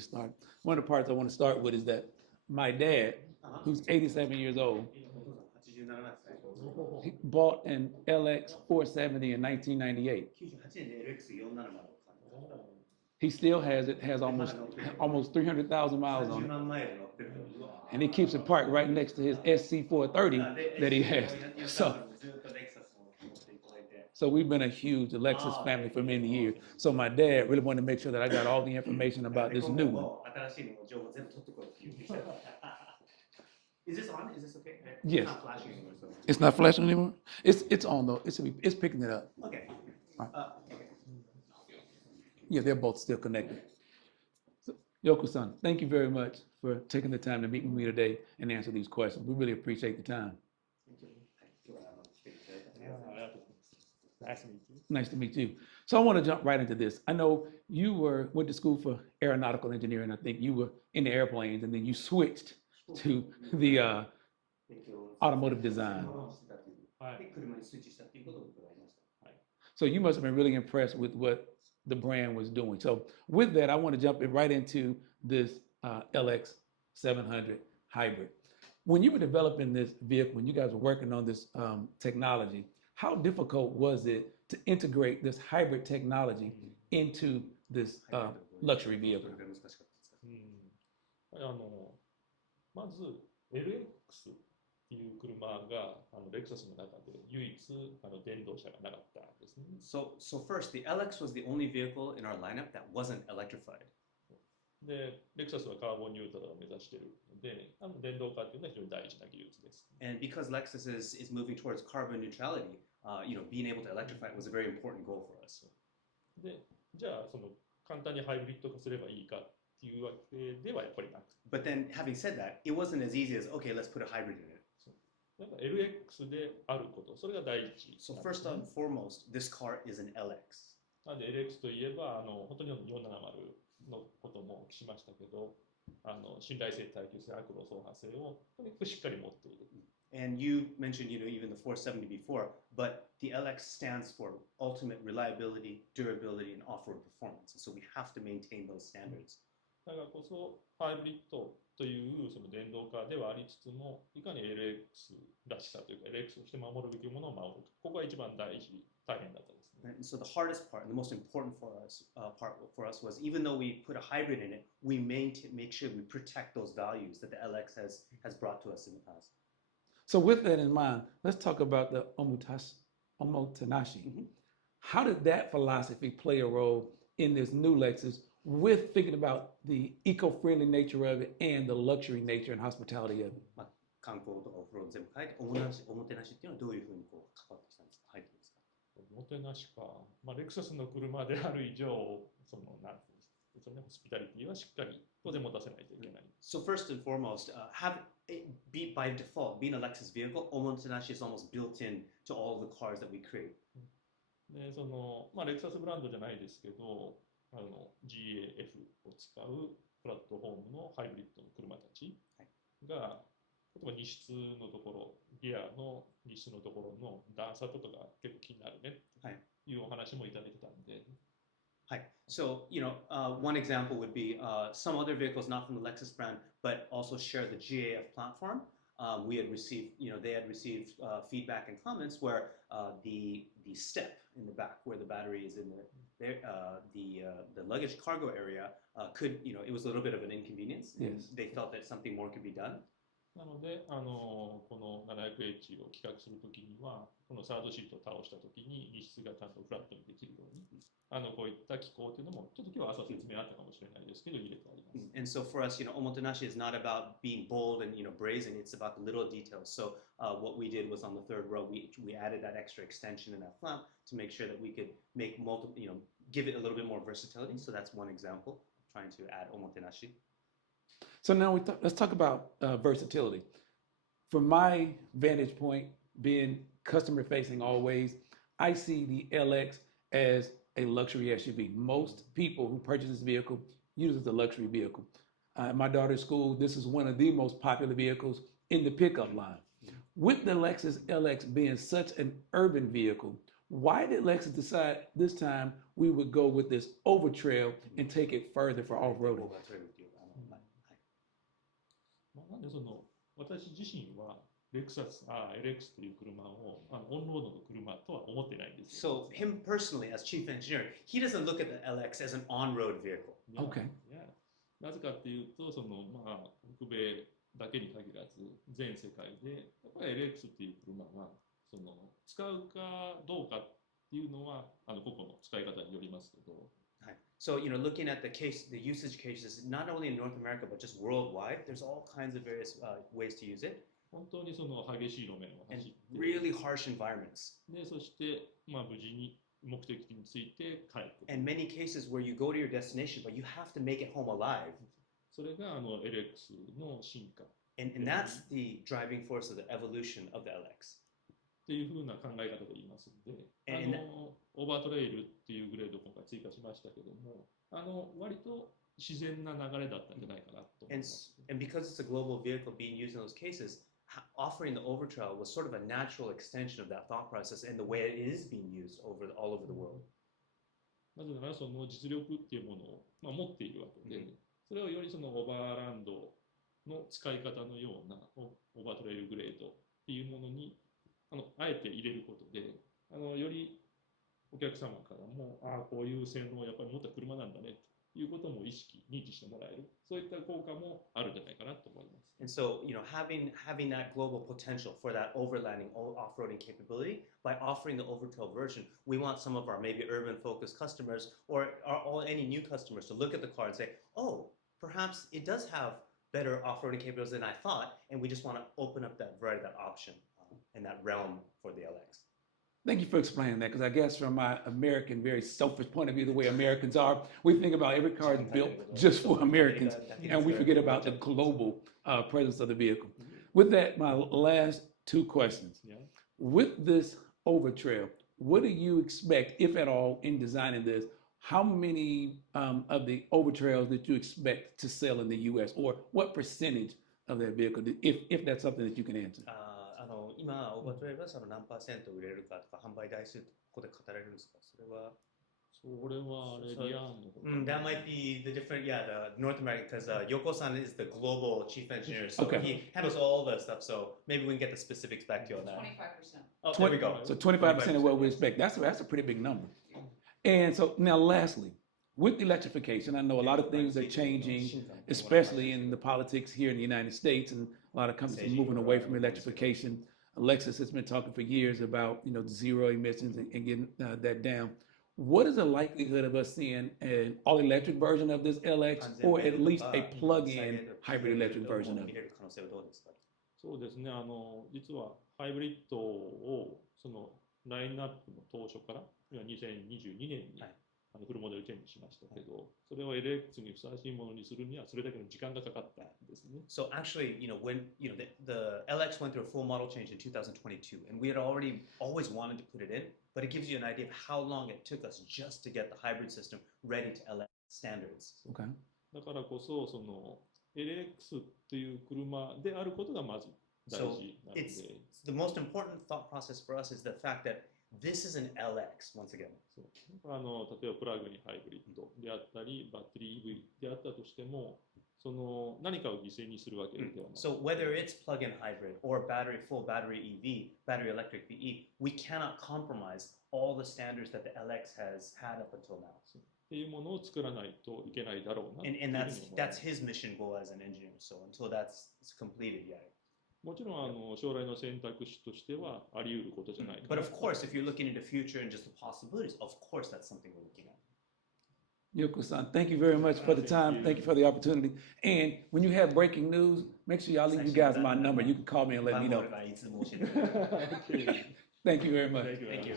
to start. One of the parts I want to start with is that my dad, who's 87 years old, he bought an LX 470 in 1998. He still has it, has almost 300,000 miles on it. And he keeps it parked right next to his SC 430 that he has. So we've been a huge Lexus family for many years. So my dad really wanted to make sure that I got all the information about this new one. Is this on? Is this okay? Yes. It's not flashing anymore. So. It's not flashing anymore? It's on though. It's picking it up. Okay. Okay. Yeah, they're both still connected. So, Yoko-san, thank you very much for taking the time to meet with me today and answer these questions. We really appreciate the time. Nice to meet you. Nice to meet you. So I want to jump right into this. I know you went to school for aeronautical engineering. I think you were in the airplanes, and then you switched to the automotive design. So you must have been really impressed with what the brand was doing. So with that, I want to jump right into this LX 700 hybrid. When you were developing this vehicle, when you guys were working on this technology, how difficult was it to integrate this hybrid technology into this luxury vehicle? まず LX っていう車がレクサスの中で唯一電動車がなかったんですね。So first, the LX was the only vehicle in our lineup that wasn't electrified. で、レクサスはカーボンニュートラルを目指しているので、電動化っていうのは非常に大事な技術です。And because Lexus is moving towards carbon neutrality, being able to electrify it was a very important goal for us. で、じゃあ簡単にハイブリッド化すればいいかっていうわけではやっぱりなくて。But then, having said that, it wasn't as easy as okay, let's put a hybrid in it. だから LX であること、それが第一。So first and foremost, this car is an LX. なんで LX といえば本当に470のこともしましたけど、信頼性、耐久性、悪路走破性をとにかくしっかり持っている。And you mentioned, even the 470 before, but the LX stands for ultimate reliability, durability, and off-road performance. So we have to maintain those standards. だからこそハイブリッドという電動化ではありつつも、いかに LX らしさというか LX をして守るべきものを守るか、ここが一番大変だったですね。And so the hardest part, and the most important part for us was, even though we put a hybrid in it, we make sure we protect those values that the LX has brought to us in the past. So with that in mind, let's talk about the omotenashi. Mm-hmm. How did that philosophy play a role in this new Lexus with thinking about the eco-friendly nature of it and the luxury nature and hospitality of it? 観光とかオフロード全部変えて、おもてなしっていうのはどういうふうに関わってきたんですか、入ってますか？おもてなしか、レクサスの車である以上、なんていうんですか、そのホスピタリティはしっかり当然持たせないといけない。So first and foremost, by default, being a Lexus vehicle, omotenashi is almost built in to all of the cars that we create. で、レクサスブランドじゃないですけど、GAF を使うプラットフォームのハイブリッドの車たちが、例えば荷室のところ、ギアの荷室のところの段差とかが結構気になるねというお話もいただいてたんで。Hi. So, one example would be some other vehicles not from the Lexus brand, but also share the GAF platform. We had received, they had received feedback and comments where the step in the back, where the battery is in the luggage cargo area, it was a little bit of an inconvenience. Yes. They felt that something more could be done. なので、この 700H を企画するときには、このサードシートを倒したときに、荷室がちゃんとフラットにできるように、こういった機構というのも、ちょっと今日は朝説明あったかもしれないですけど、入れてあります。And so for us, omotenashi is not about being bold and brazen. It's about the little details. So what we did was on the third row, we added that extra extension in that flap to make sure that we could make multiple, give it a little bit more versatility. So that's one example of trying to add omotenashi. So now let's talk about versatility. From my vantage point, being customer facing always, I see the LX as a luxury SUV. Most people who purchase this vehicle use it as a luxury vehicle. At my daughter's school, this is one of the most popular vehicles in the pickup line. With the Lexus LX being such an urban vehicle, why did Lexus decide this time we would go with this over trail and take it further for off-roading. オーバートレイルっていうはい。まあ、なんで私自身はLX という車をオンロードの車とは思ってないんですよ。So him personally, as chief engineer, he doesn't look at the LX as an on-road vehicle. Okay. いやなぜかっていうと、北米だけに限らず、全世界で、やっぱり LX っていう車が、使うかどうかっていうのは、個々の使い方によりますけど、So, looking at the usage cases, not only in North America, but just worldwide, there's all kinds of various ways to use it. 本当に激しい路面を And 走って、really harsh environments. でそして、無事に目的地に着いて帰る。And many cases where you go to your destination, but you have to make it home alive. それがLX の進化。And that's the driving force of the evolution of the LX. っていうふうな考え方で言いますので、オーバートレイルっていうグレードを今回追加しましたけども、割と自然な流れだったんじゃないかなと思います。And because it's a global vehicle being used in those cases, offering the overtrail was sort of a natural extension of that thought process and the way it is being used all over the world. なぜならその実力っていうものを、持っているわけで、それをよりオーバーランドの使い方のようなオーバートレイルグレードっていうものにあえて入れることで、よりお客様からも、こういう性能をやっぱり持った車なんだねということも認知してもらえる、そういった効果もあるんじゃないかなと思います。And so, having that global potential for that overlanding, off-roading capability, by offering the overtrail version, we want some of our maybe urban-focused customers or any new customers to look at the car and say, oh, perhaps it does have better off-roading capabilities than I thought, and we just want to open up that option in that realm for the LX. Thank you for explaining that, because I guess from my American, very selfish point of view, the way Americans are, we think about every car is built just for Americans, and we forget about the global presence of the vehicle. With that, my last two questions. Yeah. With this overtrail, what do you expect, if at all, in designing this? How many of the overtrails that you expect to sell in the U.S., or what percentage of that vehicle, if that's something that you can answer? 今、オーバートレイルは何パーセント売れるかとか、販売台数ここで語られるんですか？それはリアンの。That might be the different, the North American, because Yoko-san is the global chief engineer, so he handles all the stuff. So maybe we can get the specifics back to you on that. 25%. Oh, there we go. So 25% of what we expect. That's a pretty big number. And so now, lastly, with electrification, I know a lot of things are changing, especially in the politics here in the United States, and a lot of companies are moving away from electrification. Lexus has been talking for years about zero emissions and getting that down. What is the likelihood of us seeing an all-electric version of this LX, or at least a plug-in hybrid electric version of it? そうですね。実はハイブリッドをラインナップの当初から2022年にフルモデルチェンジしましたけど、それを LX にふさわしいものにするにはそれだけの時間がかかったんですね。So actually, when the LX went through a full model change in 2022, and we had always wanted to put it in, but it gives you an idea of how long it took us just to get the hybrid system ready to LX standards. Okay. だからこそLX という車であることがまず大事なので。So the most important thought process for us is the fact that this is an LX once again. 例えばプラグインハイブリッドであったりバッテリー EV であったとしても何かを犠牲にするわけではない。So whether it's plug-in hybrid or full battery EV, battery electric BE, we cannot compromise all the standards that the LX has had up until now. っていうものを作らないといけないだろうな。And that's his mission goal as an engineer. So until that's completed, yeah. もちろん将来の選択肢としてはあり得ることじゃないか。But of course, if you're looking into the future and just the possibilities, of course that's something we're looking at. Yoko-san, thank you very much for the time. Thank you for the opportunity. And when you have breaking news, make sure y'all leave you guys my number. You can call me and let me know. Thank you very much. Thank you. Thank you.